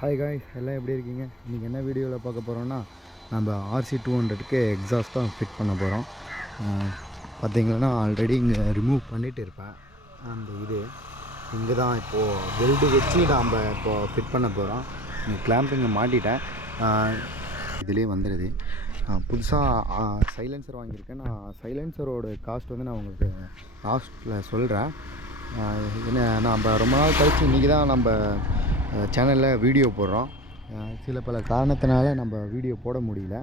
Hi guys, எல்லாம் எப்படி இருக்கீங்க? இன்றைக்கி என்ன வீடியோவில் பார்க்க போகிறோன்னா, நம்ம RC 200க்கு எக்ஸாஸ்ட் தான் ஃபிட் பண்ண போகிறோம். பார்த்திங்கன்னா ஆல்ரெடி இங்கே ரிமூவ் பண்ணிகிட்டு இருப்பேன். அந்த இது இங்கே தான் இப்போது வெல்டு வச்சு நாம் இப்போது ஃபிட் பண்ண போகிறோம். இங்கே கிளாம்பிங்கை மாட்டிட்டேன். இதுலேயே வந்துடுது. புதுசாக சைலன்சர் வாங்கியிருக்கேன். நான் சைலன்சரோட காஸ்ட் வந்து நான் உங்களுக்கு லாஸ்ட்டில் சொல்கிறேன். என்ன நம்ம ரொம்ப நாள் கழித்து இன்றைக்கி தான் நம்ம சேனலில் வீடியோ போடுறோம். சில பல காரணத்தினால நம்ம வீடியோ போட முடியல.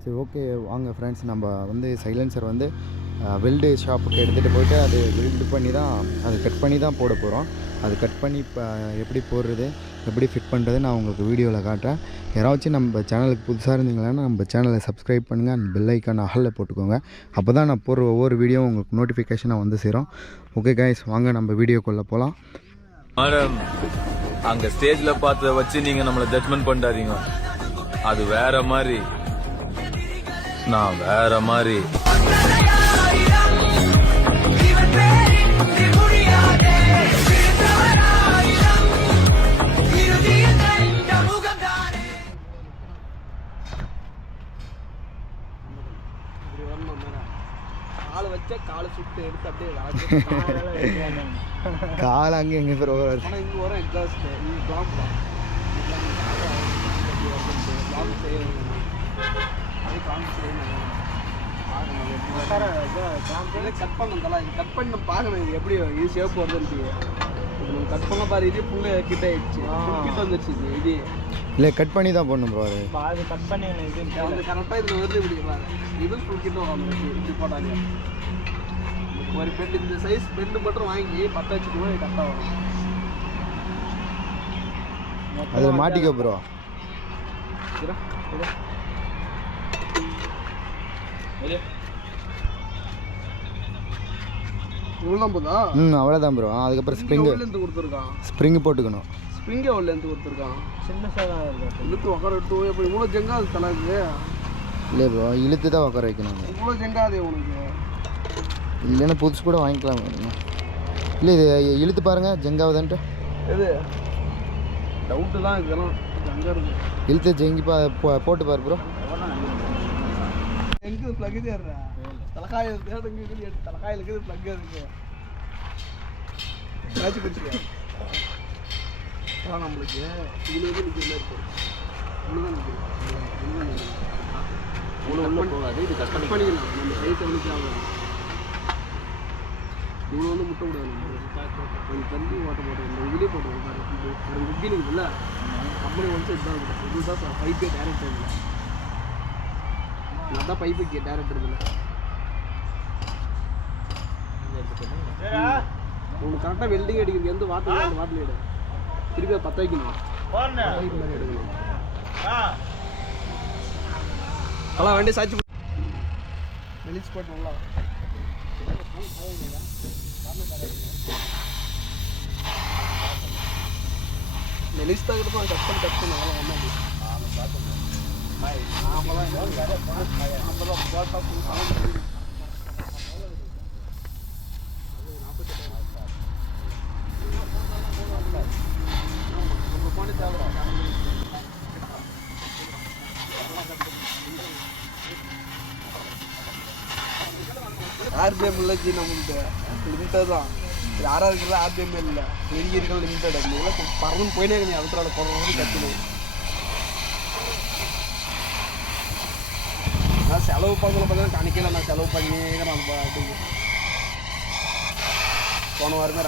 சரி, ஓகே வாங்க ஃப்ரெண்ட்ஸ், நம்ம வந்து சைலன்சர் வந்து வெல்டு ஷாப்புக்கு எடுத்துகிட்டு போய்ட்டு அது வெல்டு பண்ணி தான் அது கட் பண்ணி தான் போட போகிறோம். அது கட் பண்ணி இப்போ எப்படி போடுறது, எப்படி ஃபிட் பண்ணுறது நான் உங்களுக்கு வீடியோவில் காட்டுறேன். யாராச்சும் நம்ம சேனலுக்கு புதுசாக இருந்தீங்கன்னா நம்ம சேனலை சப்ஸ்கிரைப் பண்ணுங்கள். அந்த பெல் ஐக்கான் அகலில் போட்டுக்கோங்க. அப்போ தான் நான் போடுற ஒவ்வொரு வீடியோவும் உங்களுக்கு நோட்டிஃபிகேஷனாக வந்து சேரும். ஓகே கைஸ், வாங்க நம்ம வீடியோக்குள்ளே போகலாம். மேடம், அங்க ஸ்டேஜ்ல பார்த்தத வச்சு நீங்க நம்மள ஜட்மெண்ட் பண்ணாதீங்க. அது வேற மாதிரி, நான் வேற மாதிரி. காலை சுட்டு எடுத்து அப்படியே கால் அங்கே எங்கே பேர் வரும். ஆனால் இங்கே வரும் எக்ஸாஸ்ட் இங்கே பிளாக் தான் கட் பண்ணலாம். இது கட் பண்ணி நம்ம பார்க்கணும் இது எப்படி இது ஷேப் வருதுன்ட்டு. இது நம்ம கட் பண்ண பாரு, இது ஃபுல்லு கிட்ட ஆயிடுச்சு, கிட்ட வந்துருச்சு. இது இல்லை கட் பண்ணி தான் போடணும் ப்ரோ. அது கட் பண்ணி இது வந்து கரெக்டாக இதில் வருது. இப்படி பாரு, இது ஃபுல் கிட்ட வரும். இப்படி போட்டாங்க ஒரு பெண்டு, இந்த சைஸ் பெண்டு மட்டும் வாங்கி பற்ற வச்சுட்டு போய் கரெக்டாக வரும். அதில் மாட்டிக்க ப்ரோ. இவ்வளோதான் போதா? அவ்வளோதான் ப்ரோ. அதுக்கப்புறம் ஸ்ப்ரிங்கு கொடுத்துருக்கான். ஸ்ப்ரிங்கு போட்டுக்கணும். ஸ்ப்ரிங்கே எவ்வளோ லென்த்து கொடுத்துருக்கான்? சின்னதாக தான் இருக்குது. இழுத்து உட்கார விட்டு இப்போ இவ்வளோ ஜெங்காது தலைக்கு. இல்லை ப்ரோ, இழுத்து தான் உட்கார வைக்கணும். இவ்வளோ ஜெங்காது உனக்கு இல்லைன்னா புதுசு கூட வாங்கிக்கலாம். இல்லை இது இழுத்து பாருங்கள் ஜெங்காவதுன்ட்டு. எது டவுட்டு தான் இதெல்லாம் ஜங்கா இருக்கு. இழுத்து ஜெங்கி போட்டு பாரு ப்ரோ. எங்கே ப்ளக் தேடுற? தலைக்காயில் தேடுங்க. தலைக்காயில் இருக்குது, ப்ளக் இருக்குது. காய்ச்சி குடிச்சிக்க நம்மளுக்கு இவ்வளோ நிற்கிற இருக்கு. இவ்வளோதான் நிற்கிறோம். இவ்வளோ போகாது. இது கட் பண்ணிக்கலாம். நம்ம சைஸை வந்து ஆகும். இவ்வளோ வந்து முட்டை விடாது. கொஞ்சம் தண்ணி ஓட்ட போட்டு இந்த இதுலேயே போட்டு ஒரு முக்கியம் இருக்குல்ல, கம்பெனி வந்து இதுதான் இருக்குது. இதுதான் பைப்பே டேரக்ட் இல்லை. அதுதான் பைப்பு டேரக்ட் இருக்குல்ல. உங்களுக்கு கரெக்டாக வெல்டிங் அடிக்கிறது எந்த வாட்டர் அந்த வாட்டில் எடு. திருப்பி அதை பற்ற வைக்கணும். மாதிரி எடுக்கணும். நல்லா வண்டி சாய்ச்சி வெளிச்சு போட்டு நல்லா மெலிஸ் தான் கிட்ட கட் பண்ணி நல்லா வந்தாங்க. ஆர்பிஎம் இல்லை ஜி, நம்மளுக்கு லிமிட்டட் தான். இது யாராக இருக்கிறது ஆர்பிஎம் இல்லை, எங்கே இருக்கிறது லிமிட்டட். அப்படின்னா பறந்து போயினே நீ அதுக்குள்ள போடுறது கற்றுணும். நான் செலவு பார்க்கல பார்த்தா கணக்கில் நான் செலவு பண்ணிக்கிறேன். அந்த பாட்டுக்கு போன வாரமே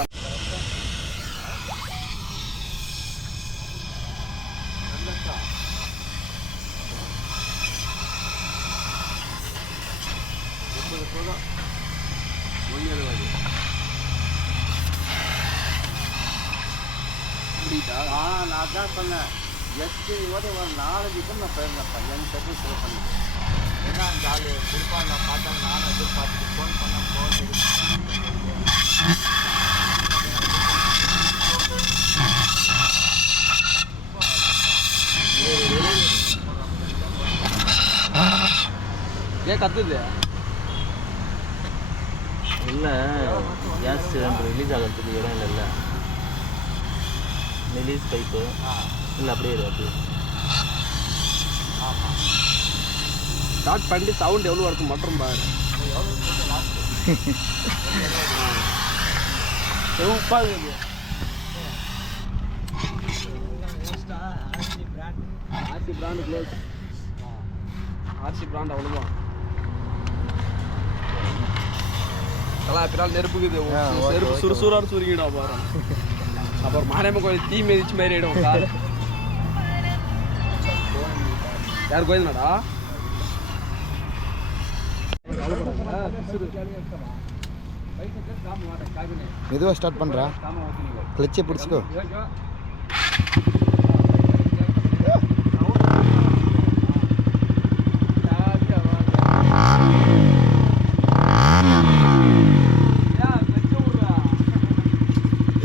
நான் தான் சொன்னேன். ஜஸ்ட்டு ஒரு 4 இப்போ நான் போயிருந்தேன்ப்பா. என் செட்டு சேவ் பண்ணேன். ஏன்னா அந்த ஆள் குறிப்பாக நான் பார்த்தேன். நான் எதிர்பார்த்துட்டு ஃபோன் பண்ணேன். ஏன் கத்துது? இல்லை, கேஸ் சிலிண்டர் ரிலீஸ் ஆகிறதுக்கு இடம் இல்லைல்ல. ரிலீஸ் பைப்பு இல்லை அப்படியே அப்படியே ஸ்டார்ட் பண்ணிட்டு சவுண்ட் எவ்வளோ வருது மட்டும் பாரு. உப்பாகுது. RC brand close. RC brand அவ்வளோதான். கலாப்பிரால் நெருப்புக்குது. நெருப்பு சுறுசுறாரு சுருங்கிடா பாரு. அப்புறம் மாரியம்மன் கோயில் தீ மிதிச்சு மாதிரி ஆயிடும் கால். யார் கோயில்னாடா? மெதுவாக ஸ்டார்ட் பண்ணுறா, கிளச்சை பிடிச்சிக்கோ.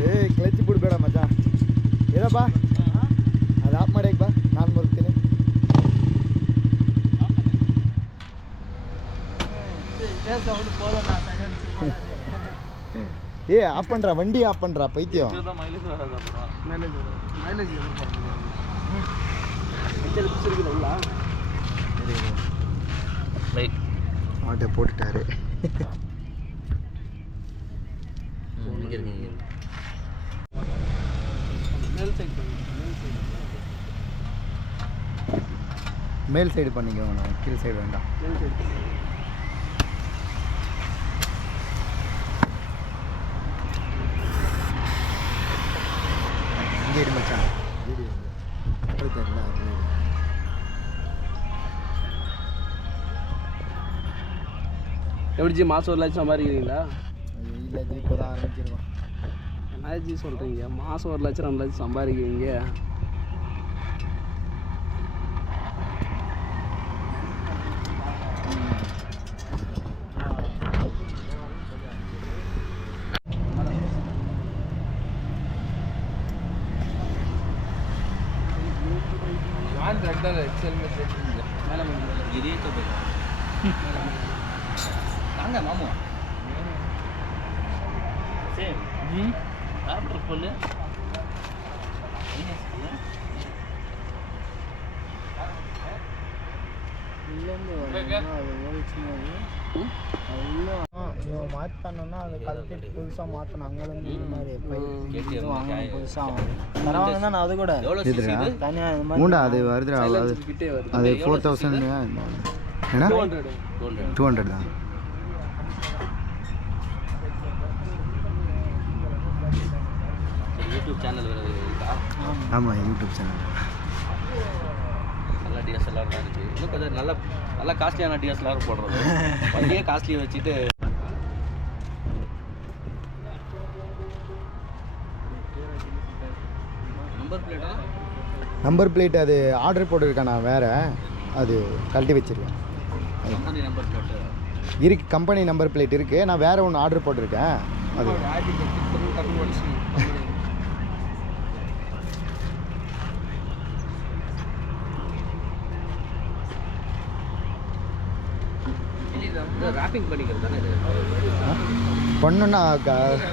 ಏಯ್ ಕ್ಲಚ್ ಬಿಡಬೇಡ ಮಚ್ಚ. ಏನಪ್ಪ ಅದು ಆಫ್ ಮಾಡ್ಯಾಕ ಬಾ, ನಾನು ಬರ್ತೀನಿ. ஏ ஆஃப் பண்ணுறா, வண்டி ஆஃப் பண்ணுறா பைத்தியம். ஆட்டை போட்டுட்டாரு. மேல் சைடு பண்ணிக்கோங்க, கீழ் சைடு வேண்டாம். இங்கே இடு மச்சான், வீடியோ தெரியல. எப்படி ஜி மாதம் 1 லட்சம் சம்பாதிக்கிறீங்களா? இல்லை ஜி, இப்போ தான் ஆரம்பிச்சிருக்கோம். என்ன ஜி சொல்கிறீங்க? மாதம் 1 லட்சம் 2 லட்சம் சம்பாதிக்கிறீங்க. மாமு சொல்லு மாற்றணும்னா அதை கலத்திட்டு புதுசாக மாற்றணும். அங்கேருந்து இந்த மாதிரி வாங்கணும் புதுசாக பரவாயில்ல. நான் அது கூட தனியாக மூண்டா அது வருதுடா. அது 4000 ஏன்னா 200 தான். யூடியூப் சேனல் இருக்கா? ஆமாம், யூடியூப் சேனல். நல்ல டிஎஸ்எல்ஆர் தான் இருக்குது. இன்னும் கொஞ்சம் நல்லா காஸ்ட்லியான டிஎஸ்எல்ஆர் போடுறது. வண்டியே காஸ்ட்லியை வச்சுட்டு நம்பர் பிளேட் அது ஆர்டர் போட்டிருக்கேன் நான் வேறு, அது கழட்டி வச்சுருக்கேன். கம்பெனி நம்பர் பிளேட்டு இருக்கு, கம்பெனி நம்பர் பிளேட் இருக்குது. நான் வேறு ஒன்று ஆர்டர் போட்டிருக்கேன். அது ராப்பிங் பண்ணிக்கிறது தானே இது? பண்ணணுன்னா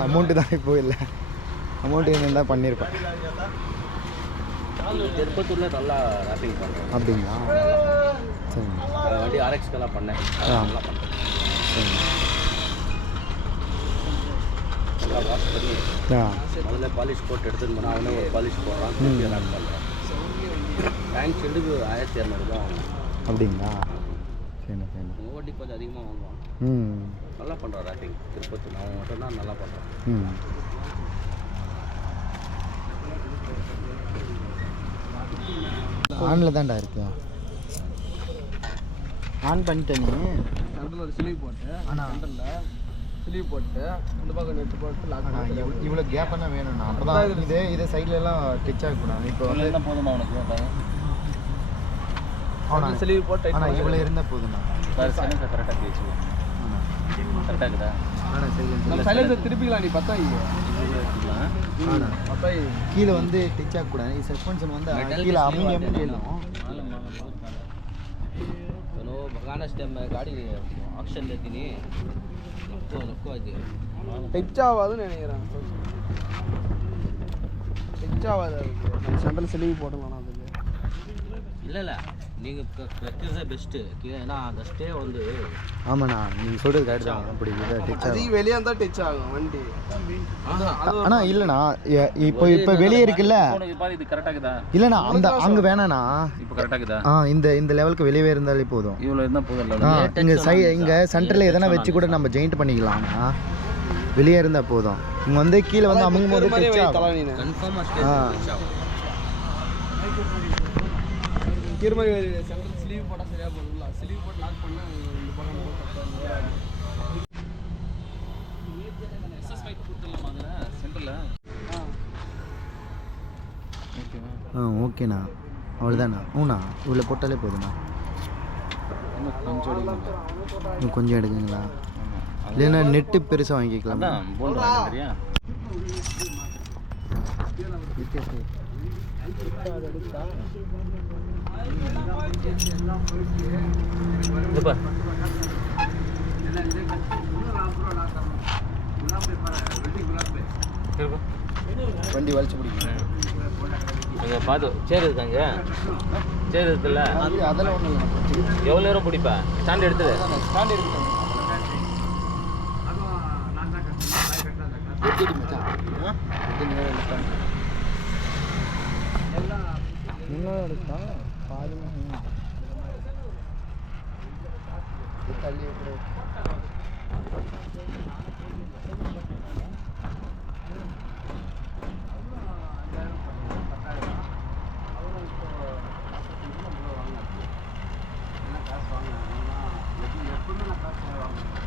அமௌண்ட்டு தான் இப்போ இல்லை. அமௌண்ட்டு இருந்தால் பண்ணியிருப்பேன். திருப்பத்தூரில் நல்லா ராப்பிங் பண்ணுறேன். அப்படிங்களா? சரி. வண்டி ஆர்எக்ஸ்க்கெல்லாம் பண்ணேன், நல்லா பண்ணுறேன். நல்லா வாஷ் பண்ணி முதல்ல பாலிஷ் போட்டு எடுத்துன்னு போனால் அவனே ஒரு பாலிஷ் போடுறான், திருப்பி ராப் பண்ணுறான். பேங்க் செல்லுக்கு 1200 தான் வாங்குவான். அப்படிங்களா? சரிண்ணா சரிண்ணா. ஓட்டி கொஞ்சம் அதிகமாக வாங்குவான். நல்லா பண்ணுறான் ராப்பிங் திருப்பத்தூர். அவன் மட்டும்தான் நல்லா பண்ணுறான். ஆனில் தான்டா இருக்கேன். ஆன் பண்ணிட்டேன் நீ. சென்டரில் ஒரு ஸ்லீவ் போட்டு, சென்டரில் ஸ்லீவ் போட்டு இந்த பக்கம் நெட்டு போட்டு லாக் பண்ணி. இவ்வளோ கேப்பாக வேணும்ண்ணா, அப்போ தான் இது சைட்லலாம் டிச் ஆகக்கூடாது. இப்போ வந்து போதுமா உனக்கு? ஸ்லீவ் போட்டு ஆனால் இவ்வளோ இருந்தால் போதுண்ணா. கரெக்டாக பேசுவோம். கரெக்டாக இருக்குதா? சைலன்சர் திருப்பிக்கலாம். நீ 10 கீழே வந்து டிச் ஆகக்கூடாது. சஸ்பென்ஷன் வந்து கீழே அமைங்க எழுதும். भगाना स्टेप में गाड़ी ऑप्शन लेती नहीं तो नको आज டச் ஆகாதுன்னு நினைக்கிறேன். டச் ஆகாது அதுக்கு சென்ட்ரல் செலிங் போட்டுக்கலாம் அதுக்கு இல்லை நீங்கள் வைக்கிறதே பெஸ்ட்டு ஏன்னா அந்த ஸ்டே வந்து ஆமாண்ணா நீங்கள் சொல்கிறது கரெக்ட் தான். அப்படி இதை டச் அது வெளியே இருந்தால் டச் ஆகும் வண்டி அண்ணா இல்லைண்ணா இப்போ வெளியே இருக்குல்ல இது கரெக்டாகுதா? இல்லைண்ணா அந்த அங்கே வேணாண்ணா. இப்போ கரெக்டாகுதா? இந்த லெவலுக்கு வெளியே இருந்தாலே போதும். இவ்வளோ இருந்தால் போதும். இங்கே சென்டரில் எதனா வச்சு கூட நம்ம ஜெயிண்ட் பண்ணிக்கலாம்ண்ணா. வெளியே இருந்தால் போதும். இங்கே வந்து கீழே வந்து அமுங்கும் போது டச் ஆகும். கன்ஃபார்மாக ஸ்டே டச் ஆகும். கீர் மாதிரி சென்ட்ரல் ஸ்லீவ் போட்டால் சரியாக போடல. ஸ்லீவ் போட்டு லாக் பண்ணால் இந்த பக்கம் ஓகேண்ணா அவ்வளோதாண்ணா. இவ்வளோ போட்டாலே போதுண்ணா. இன்னும் கொஞ்சம் எடுக்குங்களா? இல்லைன்னா நெட்டு பெருசாக வாங்கிக்கலாம். வண்டி வலிச்சு பிடிக்கும். அங்கே பார்த்து சேர் இருக்காங்க. சேர் இருக்குல்ல, அதெல்லாம் ஒன்றும் இல்லை. எவ்வளோ நேரம் பிடிப்பா? ஸ்டாண்ட் எடுத்துரு. ஸ்டாண்ட் எடுத்துட்டாங்க.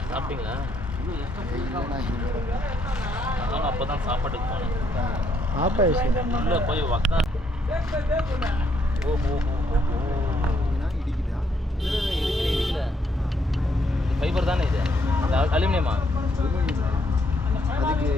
சாப்பிட்டீங்களா? அதனால அப்போ தான் சாப்பாட்டுக்கு போனேன். உள்ளே போய் உக்கா இடிக்கல. ஃபைபர் தானே இது? அலுமினியமா? அதுக்கு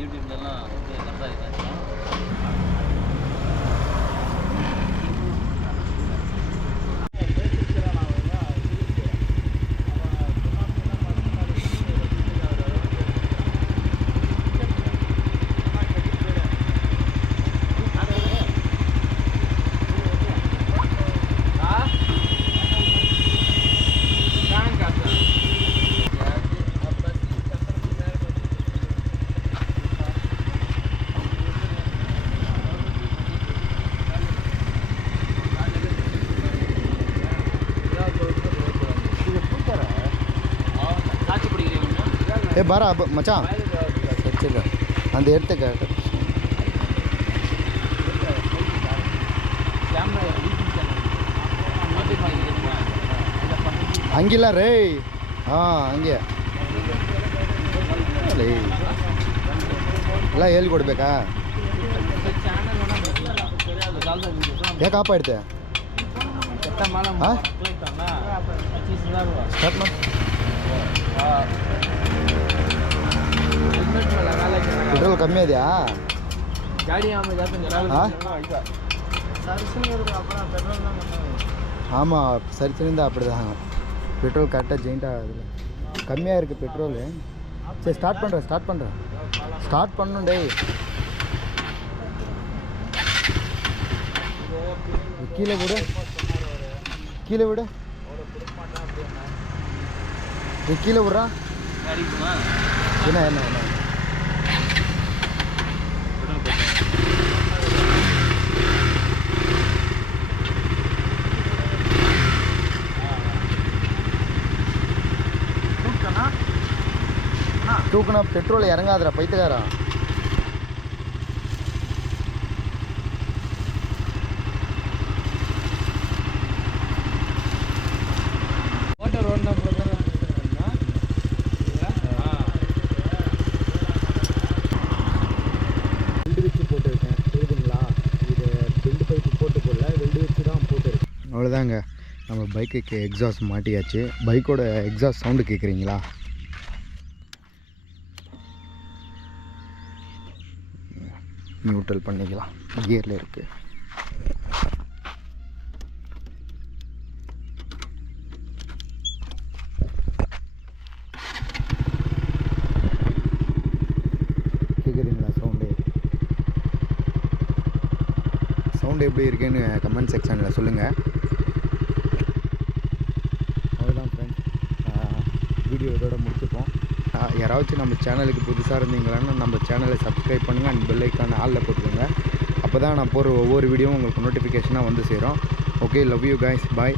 யூடியூப்லாம் நல்லா இருக்காங்க. பாரா மச்சான் அந்த எடுத்துக்க. ಹಂಗಿಲ್ಲ ರೇ. ಹಂಗೆ ಎಲ್ಲ ಹೇಳ್ಕೊಡ್ಬೇಕಾ? ಯಾಕೆ ಆಪ ಇಡ್ತೆ? ಸ್ಟಾರ್ಟ್ ಮಾಡಿ. ಪೆಟ್ರೋಲ್ ಕಮ್ಮಿ ಇದೆಯಾ ಗಾಡಿ? ஆமாம், சரிச்சிருந்தா அப்படி தான். பெட்ரோல் கரெக்டாக ஜெயிண்ட் ஆகுது. கம்மியாக இருக்குது பெட்ரோலு. சரி ஸ்டார்ட் பண்ணுறேன். ஸ்டார்ட் பண்ணணும் டேய். கீழே விடு. நீ கீழே விட்றா. என்ன தூக்குனா பெட்ரோல் இறங்காதுடா பைத்துக்காரா. அவ்வளோதாங்க, நம்ம பைக்குக்கு எக்ஸாஸ்ட் மாட்டியாச்சு. பைக்கோட எக்ஸாஸ்ட் சவுண்டு கேட்குறீங்களா? நியூட்ரல் பண்ணிக்கலாம். கியரில் இருக்குது. கேட்குதுங்களா சவுண்டு எப்படி இருக்குன்னு கமெண்ட் செக்ஷனில் சொல்லுங்கள். அவ்வளோதான் ஃப்ரெண்ட்ஸ், வீடியோ இதோட முடிச்சுப்போம். யாராச்சும் நம்ம சேனலுக்கு புதுசாக இருந்தீங்களான்னு நம்ம சேனலை சப்ஸ்கிரைப் பண்ணுங்கள் அண்ட் பெல் ஐக்கான ஆளில் போட்டுக்கோங்க. அப்போ தான் நான் போகிற ஒவ்வொரு வீடியோவும் உங்களுக்கு நோட்டிஃபிகேஷனாக வந்து சேரும். Okay, love you guys, bye.